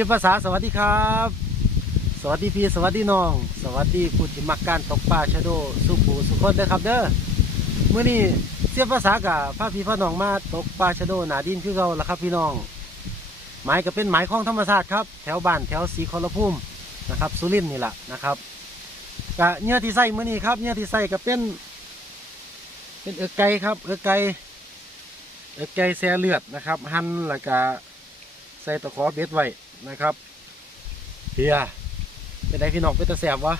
สียภาษาสวัสดีครับ สวัสดีพี่สวัสดีน้อง สวัสดีผู้ที่มักการตกปลาชะโดสุขูสุขคนเด้อครับเด้อเมื่อนี้เสียภาษากับพาพี่พ่อน้องมาตกปลาชะโดหนาดินคือเราละครับพี่น้องหมายก็เป็นหมายของธรรมชาติครับแถวบ้านแถวสีคอลพุ่มนะครับสุรินนี่แหละนะครับกะเนื้อที่ใส่มื่อนี้ครับเนื้อที่ใส่ก็เป็น เป็นเอือกไก่ครับเอือกไก่เอือกไก่แซ่เลือดนะครับ หั่นแล้วก็ใส่ตะขอเบ็ดไว้ นะครับเฮียเป็นไงพี่น้องเป็นตะแสบวะ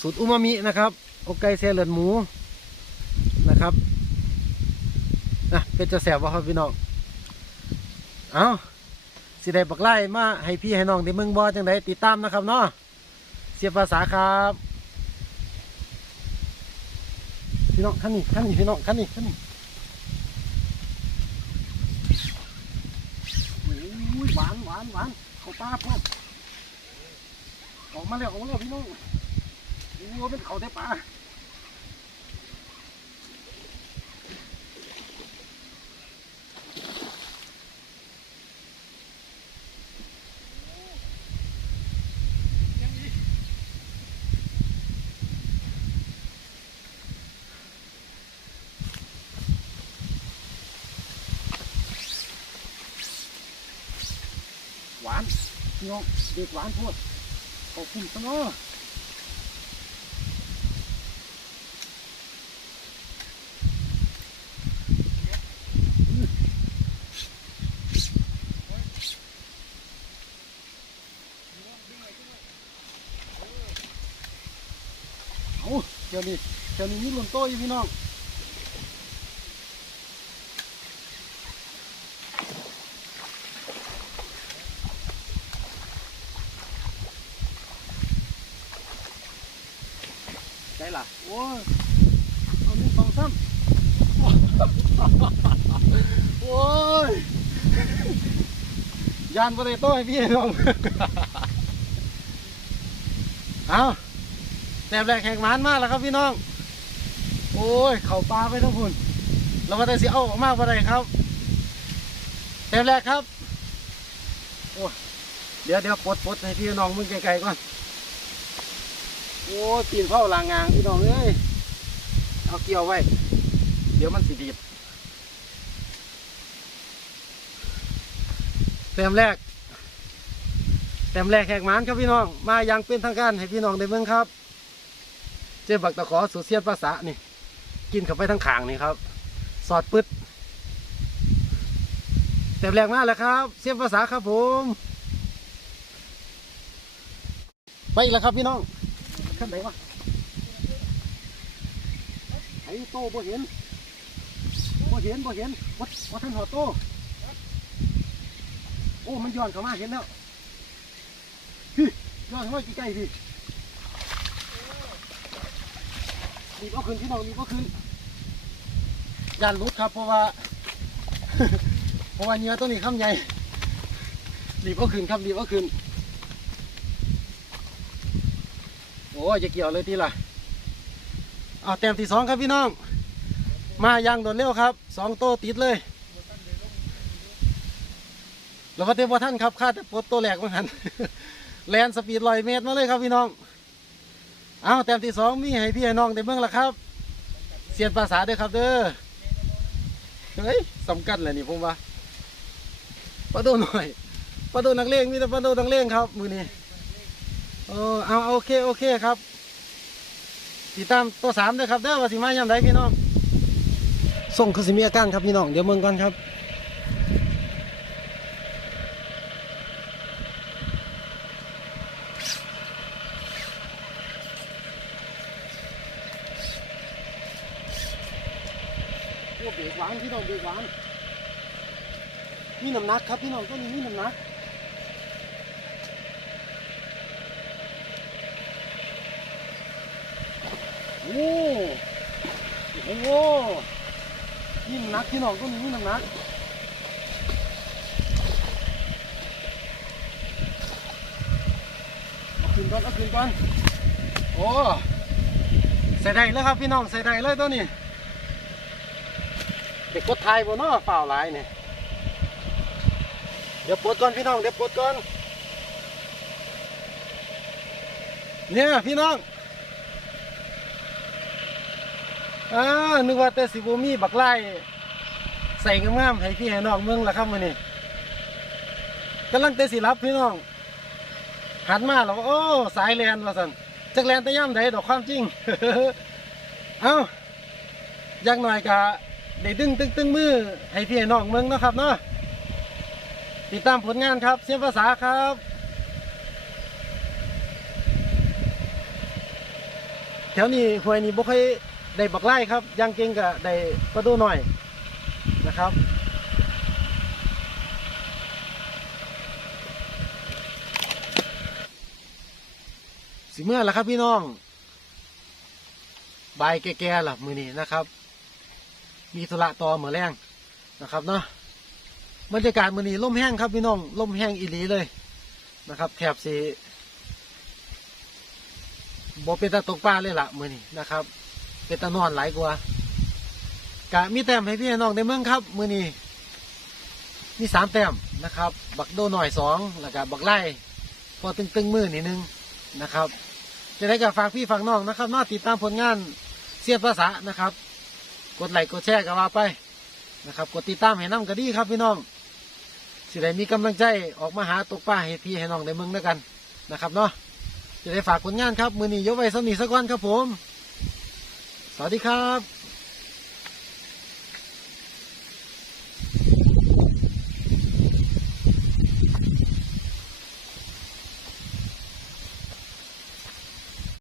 สูตรอูมามินะครับอกไก่แซ่เลือดหมูนะครับนะเป็นตะแสบวะครับพี่น้องเอาสิได้บักไล่มาให้พี่ให้น้องได้เมืองบอจังไดติดตามนะครับเนาะเสียภาษาครับพี่น้องขั้นนี้ขั้นนี้พี่น้องขั้นนี้ขั้นนี้โอ้ยหวานหวานเขาปลาพวกออกมาแล้วออกมาแล้วพี่น้องวัวเป็นเขาได้ปลา หวานพี่น้องเด็กหวานพวกเขาคุ้มซะเนาะเอาเดี๋ยวนี้เดี๋ยวนี้มีหล่นโต้อยู่พี่น้อง ล่ะ โอ้ยเอาหนึ่งสองสามโอ้ยยานบริโต้ให้พี่น้องเอาแต้มแรกแข่งหมานมากแล้วครับพี่น้อง โอ้ย เข่าปลาไปทั้งพุ่นเรามาได้สิเอาออกมากบ่ได้ครับแต้มแรกครับ โอ้ยเดี๋ยวเดี๋ยวปลดปลดให้พี่น้องมึงไกลๆก่อน โอ้ตีนเผาลางงางพี่น้องเอ้ยเอาเกี่ยวไว้ เดี๋ยวมันสิดีบแต้มแรกแต้มแรกแขกหมานครับพี่น้อง มาย่างเป็นทางการให้พี่น้องได้เบิ่งครับ เจ๊บักตะขอสูเสียนภาษานี่ กินเข้าไปทั้งขางนี่ครับ สอดปึ๊ดแต้มแรกมากแล้วครับ เสียนภาษาครับผม ไปอีกแล้วครับพี่น้อง ขั้นไหนวะไอ้โตบ่เห็นบ่เห็นบ่เห็นวัดวัดท่านหอโต โอ้ มันย้อนเข้ามาเห็นแล้วพี่ย้อนเข้ามาใกล้ๆพี่รีบเอาขึ้นพี่น้องรีบเอาขึ้นยานรุดครับเพราะว่า เพราะว่าเนื้อตัวนี้ข้ามใหญ่รีบเอาขึ้นครับรีบเอาขึ้น โอ้ยจะเกี่ยวเลยทีละเอาแต้มที่สองครับพี่น้อง มาย่างโดดเร็วครับสองโตติดเลยแล้วว่าเทวท่านครับคาดปลดตัวแหลกเหมือนกันแลนสปีดลอยเมตรมาเลยครับพี่น้อง เอาแต้มที่สองมีให้พี่ให้น้องได้เบิ่งละครับ เสียนภาษาด้อครับเด้อ เฮ้ยสำคัญเลยนี่ผมว่าประตูหน่อยประตูนักเลงมีแต่ประตูนักเลงครับ มือนี้ เออเอาโอเคโอเคครับติดตามตัวสามด้วยครับเด้อว่าสิมายามใดพี่น้องส่งคือสิมีอาการครับพี่น้องเดี๋ยวเมืองก่อนครับโอ้เบรกหวานพี่น้องเบรกหวานมีน้ำหนักครับพี่น้องตัวนี้มีน้ำหนัก โอ้โอ้โหนี่มันหนักพี่น้องตัวนี้นี่มันหนักเอาขึ้นก่อนเอาขึ้นก่อนโอ้ใส่ได้เลยครับพี่น้องใส่ได้เลยตัวนี้เด็กกดไทยบนน้อฝ่าวหลายเนี่ยเดี๋ยวปลดก่อนพี่น้องเดี๋ยวปลดก่อนเนี่ยพี่น้อง อ่านึกว่าแต่สิบมีบักไล่ใส่งามๆให้พี่ให้น้องเมืองละครับมื้อนี้กำลังแต่สิรับพี่น้อง หันมาแล้วโอ้สายแลนว่าสันจักแลนแต่ย่ำใดดอกความจริง เอ้าอยังหน่อยกะได้ดึงตึงตึงมือให้พี่ให้น้องเมืองเนาะครับเนาะติดตามผลงานครับ เสียงภาษาครับแถวนี้หวยนี้บ่เคย ได้บักไล่ครับยังเก่งกะได้ประตูหน่อยนะครับสิเมื่อแล้วครับพี่น้องบายแก่ๆล่ะมือนี้นะครับ มีธุระต่อเหมือแรงนะครับเนาะบรรยากาศมือนี้ลมแห้งครับพี่น้องลมแห้งอีหลีเลยนะครับ แถบสีบเป็นตาตกปลาเลยล่ะมือนี้นะครับ เป็นตานอนหลายกว่ากะมีแต้มให้พี่น้องได้เมืองครับ มือนี้มีสามแต้มนะครับ บักโดหน่อยสองแล้วก็บักไล่พอตึงๆมือนิดนึงนะครับ จะได้กับฝากพี่ฝากน้องนะครับนอติดตามผลงานเสียภาษานะครับ กดไลค์กดแชร์กันว่าไปนะครับ กดติดตามให้น้ำก็ดีครับพี่น้องสิได้มีกำลังใจออกมาหาตกปลาให้พี่ให้น้องในเมืองด้วยกันนะครับเนาะจะได้ฝากผลงานครับมือนี้ยกไว้สนีสักวันครับผม สวัสดีครับ